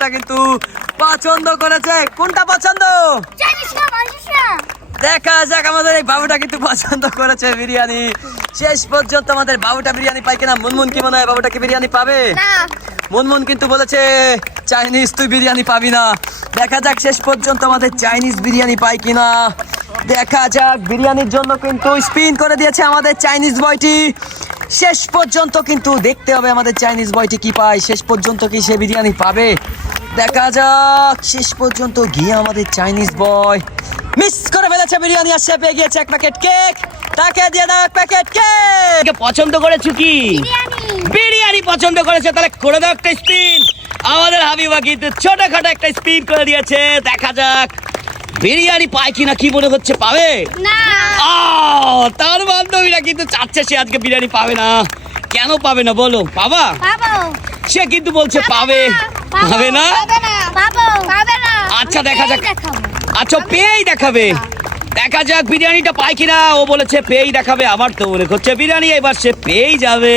বাবুটা কিন্তু পছন্দ করেছে। কোনটা পছন্দ? দেখা যাক, আমাদের এই বাবুটা কিন্তু পছন্দ করেছে বিরিয়ানি। শেষ পর্যন্ত আমাদের বাবুটা বিরিয়ানি পাই কিনা। মুনমুন কি মনে হয় বাবুটা কি বিরিয়ানি পাবে? মুনমুন কিন্তু বলেছে চাইনিজ তুই বিরিয়ানি পাবি না। দেখা যাক শেষ পর্যন্ত আমাদের চাইনিজ বিরিয়ানি পাই কিনা। দেখা যাক, বিরিয়ানির জন্য কিন্তু স্পিন করে দিয়েছে আমাদের চাইনিজ বয়টি। শেষ পর্যন্ত কিন্তু দেখতে হবে আমাদের চাইনিজ বয়টি কি পায়। শেষ পর্যন্ত কি সে বিরিয়ানি পাবে? দেখা যাক, শেষ পর্যন্ত গিয়ে আমাদের চাইনিজ বয় মিস করে ফেলেছে বিরিয়ানি। আর সে পেয়ে গিয়েছে এক প্যাকেট কেক। তাকে দিয়ে দাও এক প্যাকেট কেক। পছন্দ করেছো কি? বিরিয়ানি পছন্দ করেছে, তাহলে করে দাও একটা স্পিন। আমাদের হাবিবা কিন্তু ছোটখাটো একটা স্পিন করে দিয়েছে। দেখা যাক বিরিয়ানি পায় কিনা। কি মনে হচ্ছে পাবে? তার বান্ধবীরা কিন্তু চাচ্ছে সে আজকে বিরিয়ানি পাবে না। কেন পাবে না বলো? পাবা? সে কিন্তু বলছে পাবে। পাবে না? আচ্ছা দেখা যাক। আচ্ছা পেয়েই দেখাবে। দেখা যাক বিরিয়ানিটা পায় কিনা। ও বলেছে পেয়েই দেখাবে। আমার তো মনে হচ্ছে বিরিয়ানি এবার সে পেয়েই যাবে।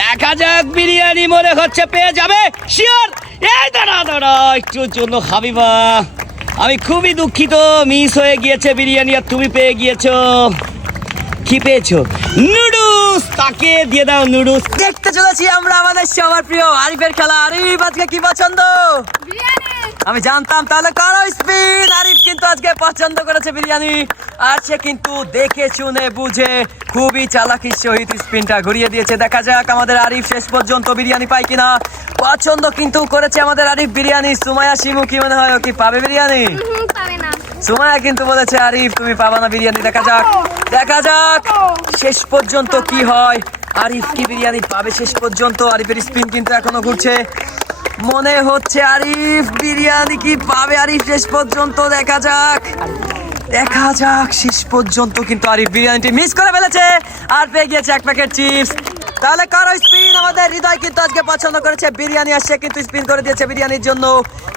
দেখা যাক, বিরিয়ানি মনে হচ্ছে পেয়ে যাবে শিওর। এই দাঁড়া একটুর জন্য হাবিবা, আমি খুবই দুঃখিত, মিস হয়ে গিয়েছে বিরিয়ানি আর তুমি পেয়ে গিয়েছো। কি পেয়েছো? নুডলস। তাকে দিয়ে দাও নুডলস। দেখতে চলেছি আমরা আমাদের সবার প্রিয় আরিফের খেলা। আরিফ আজকে কি পছন্দ? আমি জানতাম। তাহলে করো স্পিন। আরিফ কিন্তু আজকে পছন্দ করেছে বিরিয়ানি। আর সে কিন্তু দেখে শুনে বুঝে খুবই চালাকির সহিত স্পিনটা ঘুরিয়ে দিয়েছে। দেখা যাক আমাদের আরিফ শেষ পর্যন্ত বিরিয়ানি পায় কিনা। পছন্দ কিন্তু করেছে আমাদের আরিফ বিরিয়ানি। সুমাইয়া শিমু কি মনে হয় ও কি পাবে বিরিয়ানি? সুমাইয়া কিন্তু বলেছে আরিফ তুমি পাবা না বিরিয়ানি। দেখা যাক, দেখা যাক শেষ পর্যন্ত কি হয়। আরিফ কি বিরিয়ানি পাবে শেষ পর্যন্ত? আরিফের স্পিন কিন্তু এখনো ঘুরছে। মনে হচ্ছে আরিফ বিরিয়ানি কি পাবে আরিফ শেষ পর্যন্ত? দেখা যাক, দেখা যাক শেষ পর্যন্ত কিন্তু আরিফ বিরিয়ানিটি মিস করে ফেলেছে আর পেয়ে গিয়েছে এক প্যাকেট চিপস। তাহলে কারো স্পিন। আমাদের হৃদয় কিন্তু আজকে পছন্দ করেছে বিরিয়ানি আর সে কিন্তু স্পিন করে দিয়েছে বিরিয়ানির জন্য।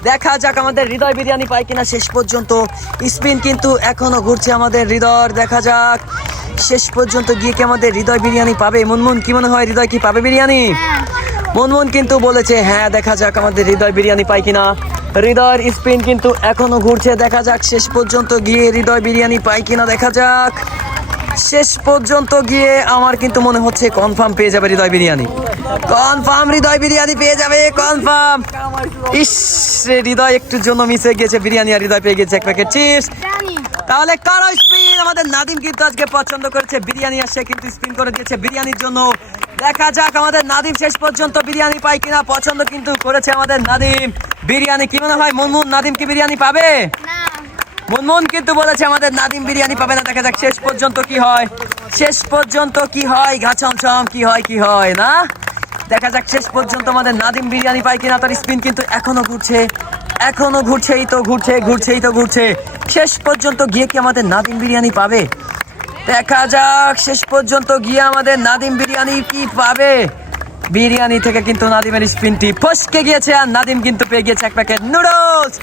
দেখা যাক আমাদের হৃদয় বিরিয়ানি পায় কিনা শেষ পর্যন্ত। স্পিন কিন্তু এখনো ঘুরছে আমাদের হৃদয়। দেখা যাক শেষ পর্যন্ত গিয়ে কি আমাদের হৃদয় বিরিয়ানি পাবে। মুনমুন কি মনে হয় হৃদয় কি পাবে বিরিয়ানি? মুনমুন কিন্তু বলেছে হ্যাঁ। দেখা যাক আমাদের হৃদয় বিরিয়ানি পায় কিনা। হৃদয়ের স্পিন কিন্তু এখনো ঘুরছে। দেখা যাক শেষ পর্যন্ত গিয়ে হৃদয় বিরিয়ানি পায় কিনা। দেখা যাক শেষ পর্যন্ত গিয়ে আমার কিন্তু মনে হচ্ছে কনফার্ম পেয়ে যাবে হৃদয় বিরিয়ানি। কনফার্ম হৃদয় বিরিয়ানি পেয়ে যাবে, কনফার্ম। ইস, হৃদয় একটুর জন্য মিস হয়ে গেছে বিরিয়ানি আর হৃদয় পেয়ে গেছে এক প্যাকেট চিপস। তাহলে কারো স্পিন। আমাদের নাদিম কিন্তু আজকে পছন্দ করেছে বিরিয়ানি আর সে কিন্তু স্পিন করে দিয়েছে বিরিয়ানির জন্য। দেখা যাক আমাদের নাদিম শেষ পর্যন্ত বিরিয়ানি পায় কিনা। পছন্দ কিন্তু করেছে আমাদের নাদিম বিরিয়ানি। কি মনে হয় মুনমুন নাদিম কি বিরিয়ানি পাবে? মুনমুন কিন্তু বলেছে আমাদের নাদিম বিরিয়ানি পাবে না। দেখা যাক শেষ পর্যন্ত কি হয়। শেষ পর্যন্ত কি হয় ঘা ছমছম কি হয় কি হয় না। দেখা যাক শেষ পর্যন্ত আমাদের নাদিম বিরিয়ানি পায় কিনা। তার স্পিন কিন্তু এখনো ঘুরছে, এখনো ঘুরছেই তো ঘুরছে, ঘুরছেই তো ঘুরছে। শেষ পর্যন্ত গিয়ে কি আমাদের নাদিম বিরিয়ানি পাবে? দেখা যাক শেষ পর্যন্ত গিয়ে আমাদের নাদিম বিরিয়ানি কি পাবে। বিরিয়ানি থেকে কিন্তু নাদিমের স্পিনটি ফসকে গিয়েছে আর নাদিম কিন্তু পেয়ে গিয়েছে এক প্যাকেট নুডলস।